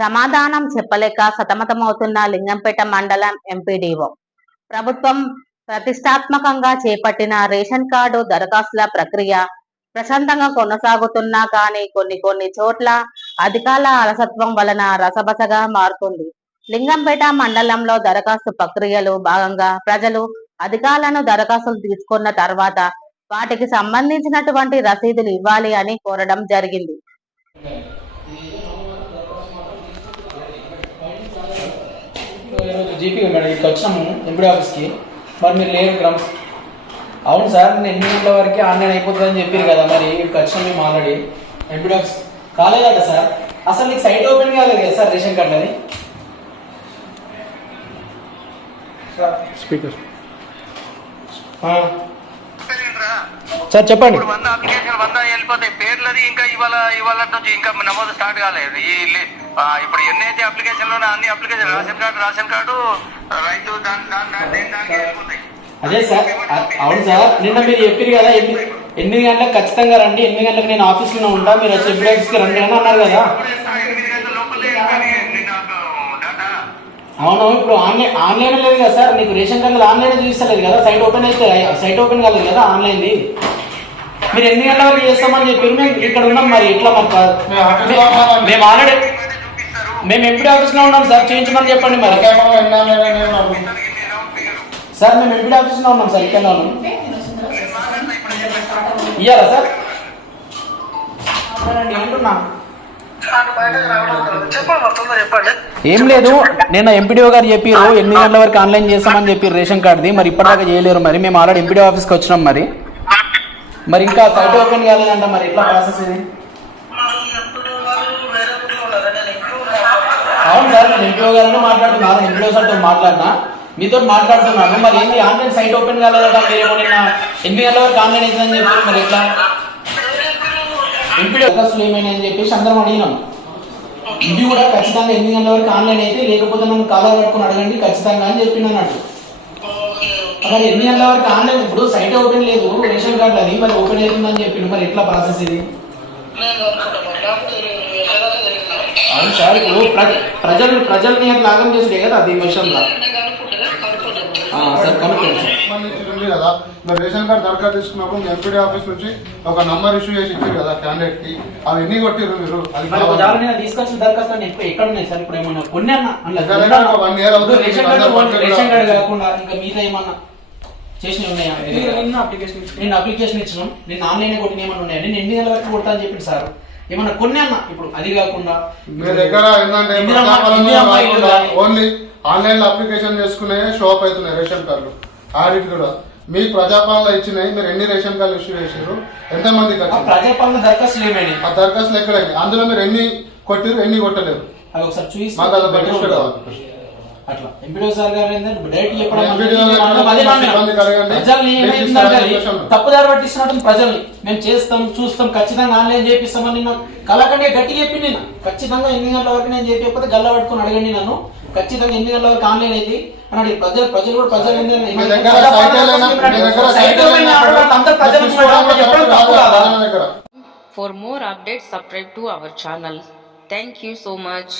సమాధానం చెప్పలేక సతమతమవుతున్న లింగంపేట మండలం ఎంపీడీఓ. ప్రభుత్వం ప్రతిష్టాత్మకంగా చేపట్టిన రేషన్ కార్డు దరఖాస్తుల ప్రక్రియ ప్రశాంతంగా కొనసాగుతున్నా కానీ కొన్ని కొన్ని చోట్ల అధికాల అలసత్వం వలన రసబసగా మారుతుంది. లింగంపేట మండలంలో దరఖాస్తు ప్రక్రియలు భాగంగా ప్రజలు అధికారులను దరఖాస్తులు తీసుకున్న తర్వాత వాటికి సంబంధించినటువంటి రసీదులు ఇవ్వాలి అని కోరడం జరిగింది. జీపీ మేడం ఇక్కడికి వచ్చినాము ఎంపీ ఆఫీస్కి. మరి మీరు లేరు గ్రామ అవును సార్ నేను ఎన్ని గంటల వరకు ఆన్లైన్ అయిపోతుందని చెప్పారు కదా మరి ఇక్కడికి వచ్చినాం మేము ఆల్రెడీ ఎంపీ ఆఫీస్. కాలేదట సార్. అసలు నీకు సైట్ ఓపెన్ కాలేదు కదా సార్ రేషన్ కార్డు అది స్పీకర్ ఆ. సార్ చెప్పండి. వంద అప్లికేషన్ వంద వెళ్ళిపోతాయి పేర్లది ఇంకా ఇవాళ ఇవాళ నుంచి ఇంకా నమోదు స్టార్ట్ కాలేదు. ఈ ఇప్పుడు ఎన్ని అయితే అప్లికేషన్లోనే అన్ని application ration card ration card రైతు దాని దాని దాని దేని దానికి వెళ్ళిపోతాయి. అదే సార్ అవును సార్ నిన్న మీరు చెప్పారు కదా ఎనిమిది ఎనిమిది గంటలకు ఖచ్చితంగా రండి ఎనిమిది గంటలకు నేను ఆఫీస్లో ఉంటా మీరు వచ్చి ఎంపీ ఆఫీస్కి రండి అని అన్నారు కదా. అవును ఇప్పుడు ఆన్లైన్ ఆన్లైన్ లేదు కదా సార్ నీకు రేషన్ కార్డు ఆన్లైన్ చూపిస్తలేదు కదా సైట్ ఓపెన్ అయితే సైట్ ఓపెన్ కాలేదు కదా ఆన్లైన్ది. మీరు ఎన్ని గంటల వరకు చేస్తామని చెప్పి మేము ఇక్కడ ఉన్నాం మరి ఇట్లా మరి కాదు. మేము ఆల్రెడీ మేము ఎంపీ ఆఫీస్లో ఉన్నాం సార్? చేయించమని చెప్పండి మరి. ఎన్ని సార్ మేము ఎంపీ ఆఫీస్లో ఉన్నాం సార్? ఇక్కడ ఉన్నాం. ఇయ్యాలా సార్? అంటున్నా ఏం లేదు. నేను ఎంపీడీఓ గారు చెప్పారు ఎనిమిది గంటల వరకు ఆన్లైన్ చేస్తామని చెప్పి రేషన్ కార్డుది. మరి ఇప్పటిదాకా చేయలేరు మరి. మేము ఆల్రెడీ ఎంపీడీఓ ఆఫీస్కి వచ్చినాం మరి. మరి ఇంకా సైట్ ఓపెన్ కాలేదంట మరి. ఎట్లా ప్రాసెస్ ఇది? అవును సార్ నేను ఎంపీఓ గారితో మాట్లాడుతున్నాను. ఎంపీఓ సార్తో మాట్లాడినా. మీతో మాట్లాడుతున్నాను. మరి ఏంటి ఆన్లైన్ సైట్ ఓపెన్ కాలేదట? మీరేమో నిన్న ఎనిమిది గంటల వరకు ఆన్లైన్ అవుతుందని చెప్పారు. మరి ఎట్లా? ఎంపీడీ దరఖాస్తులు ఏమైనా అని చెప్పేసి అందరం అడిగినాం. ఇది కూడా ఖచ్చితంగా ఎనిమిది గంటల వరకు ఆన్లైన్ అయితే లేకపోతే నన్ను కాలర్ పట్టుకుని అడగండి ఖచ్చితంగా అని చెప్పిన అన్నట్టు మరి ఎన్ని గంటల వరకు ఆన్లైన్ ఇప్పుడు సైట్ ఓపెన్ లేదు. రేషన్ కార్డు అది మరి ఓపెన్ అవుతుందని చెప్పిండు. మరి ఎట్లా ప్రాసెస్ ఇది? అవును సార్ ఇప్పుడు ప్ర- ప్రజలు ప్రజల్ని అట్లా లాగం చేసుడే కదా అది విషయంలో ఆ, సార్ కనుక్కోండి కదా. మరి రేషన్ కార్డ్ దరఖాస్తు తీసుకున్నప్పుడు ఎంపీడీ ఆఫీస్ నుంచి ఒక నంబర్ ఇష్యూ చేసి ఇచ్చారు కదా క్యాండిడేట్కి అవి ఎన్ని కొట్టిర్రు మీరు? తీసుకొచ్చిన దరఖాస్తు ఎక్కడ ఉన్నాయి సార్? ఇప్పుడు ఏమన్నా కొన్ని అన్న year అవుతుంది. Ration card. కాకుండా ఇంకా మిగతా ఏమన్నా? చేసినవి ఉన్నాయా? నిన్న అప్లికేషన్ నేను అప్లికేషన్ ఇచ్చినాం. నేను ఆన్లైన్ కొట్టిన ఏమన్నా ఉన్నాయా? నేను ఎనిమిది నెలల వరకు కొడతా అని చెప్పింది సార్. ఏమన్నా కొన్ని అన్న? ఇప్పుడు అది కాకుండా మీ దగ్గర ఏంటంటే ఓన్లీ ఆన్లైన్లో అప్లికేషన్ చేసుకునే షో అప్ అవుతున్నాయి రేషన్ కార్డులు. ఆడిట్ కూడా. మీ ప్రజాపాలన ఇచ్చినాయి. మీరు ఎన్ని రేషన్ కార్డులు ఇష్యూ చేసారు ఎంత వచ్చింది ప్రజాపాలన దరఖాస్తులు ఏమైనాయి? ఆ దరఖాస్తులు ఎక్కడైంది అందులో మీరు ఎన్ని కొట్టిరు ఎన్ని కొట్టలేరు? అది ఒకసారి చూసి అట్లా ఎంపీడో సార్ గారు ఏంటంటే డైరెక్ట్ చెప్పడం. ప్రజల్ని ఏమైందంటే. తప్పుదారి పట్టిస్తున్నట్టు ప్రజల్ని మేము చేస్తాం చూస్తాం ఖచ్చితంగా ఆన్లైన్ చేపిస్తామని నిన్న కలకండే గట్టి చెప్పి నేను ఖచ్చితంగా ఎన్ని గంటల వరకు నేను చెప్పకపోతే గల్ల పట్టుకొని అడగండి నన్ను ఖచ్చితంగా ఎన్ని గంటల వరకు ఆన్లైన్ అయితే అని అడిగి ప్రజలు ప్రజలు కూడా ప్రజలు ఏంటంటే మీ దగ్గర సైట్ ఏదైనా- మీ దగ్గర సైట్ సైట్ ఓపెన్ ఏదైనా ఆడవాళ్ళు అందరూ ప్రజలు చూసుకోవడానికి చెప్పడం తప్పు రాదు, కాదా? ప్రజల దగ్గర For more updates, subscribe to our channel. Thank you so much.